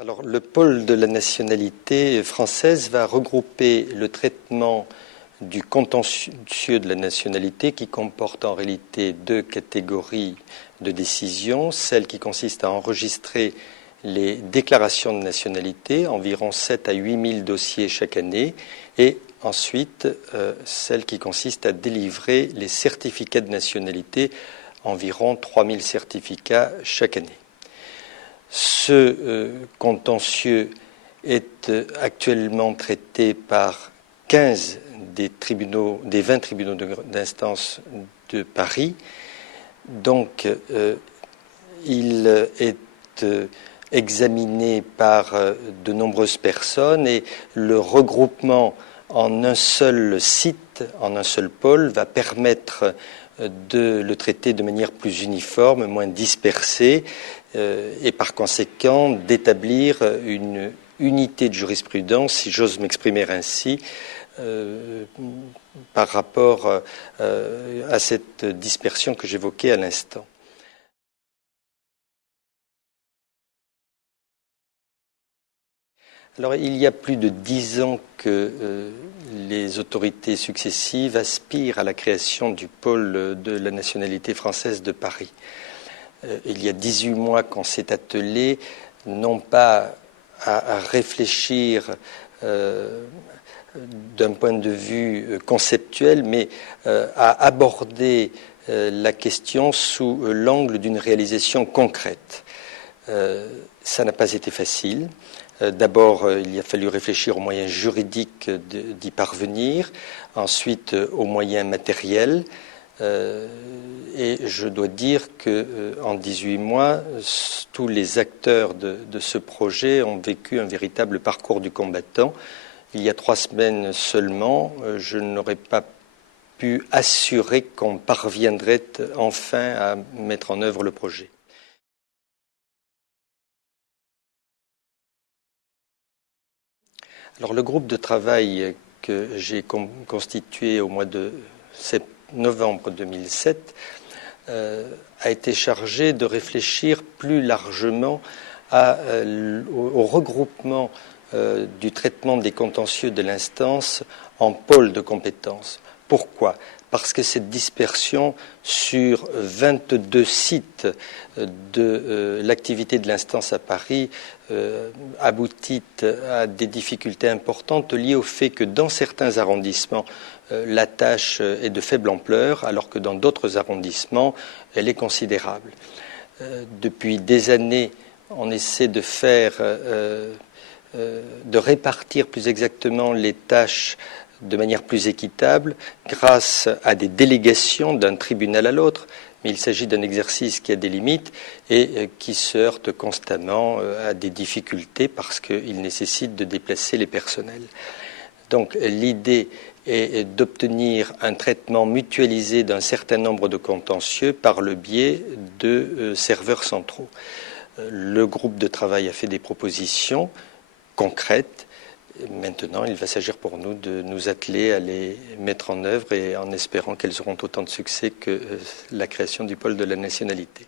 Alors, le pôle de la nationalité française va regrouper le traitement du contentieux de la nationalité qui comporte en réalité deux catégories de décisions. Celle qui consiste à enregistrer les déclarations de nationalité, environ 7 à 8 000 dossiers chaque année, et ensuite celle qui consiste à délivrer les certificats de nationalité, environ 3 000 certificats chaque année. Ce contentieux est actuellement traité par 15 des 20 tribunaux d'instance de Paris. Donc, il est examiné par de nombreuses personnes et le regroupement en un seul site, en un seul pôle, va permettre de le traiter de manière plus uniforme, moins dispersée, et par conséquent d'établir une unité de jurisprudence, si j'ose m'exprimer ainsi, par rapport à cette dispersion que j'évoquais à l'instant. Alors, il y a plus de 10 ans que les autorités successives aspirent à la création du pôle de la nationalité française de Paris. Il y a 18 mois qu'on s'est attelé, non pas à réfléchir d'un point de vue conceptuel, mais à aborder la question sous l'angle d'une réalisation concrète. Ça n'a pas été facile. D'abord, il a fallu réfléchir aux moyens juridiques d'y parvenir, ensuite aux moyens matériels. Et je dois dire qu'en 18 mois, tous les acteurs de ce projet ont vécu un véritable parcours du combattant. Il y a 3 semaines seulement, je n'aurais pas pu assurer qu'on parviendrait enfin à mettre en œuvre le projet. Alors, le groupe de travail que j'ai constitué au mois de novembre 2007 a été chargé de réfléchir plus largement au regroupement du traitement des contentieux de l'instance en pôle de compétences. Pourquoi ? Parce que cette dispersion sur 22 sites de l'activité de l'instance à Paris aboutit à des difficultés importantes liées au fait que dans certains arrondissements, la tâche est de faible ampleur, alors que dans d'autres arrondissements, elle est considérable. Depuis des années, on essaie de répartir plus exactement les tâches de manière plus équitable grâce à des délégations d'un tribunal à l'autre, mais il s'agit d'un exercice qui a des limites et qui se heurte constamment à des difficultés parce qu'il nécessite de déplacer les personnels. Donc l'idée est d'obtenir un traitement mutualisé d'un certain nombre de contentieux par le biais de serveurs centraux. Le groupe de travail a fait des propositions concrètes. Maintenant, il va s'agir pour nous de nous atteler à les mettre en œuvre et en espérant qu'elles auront autant de succès que la création du pôle de la nationalité.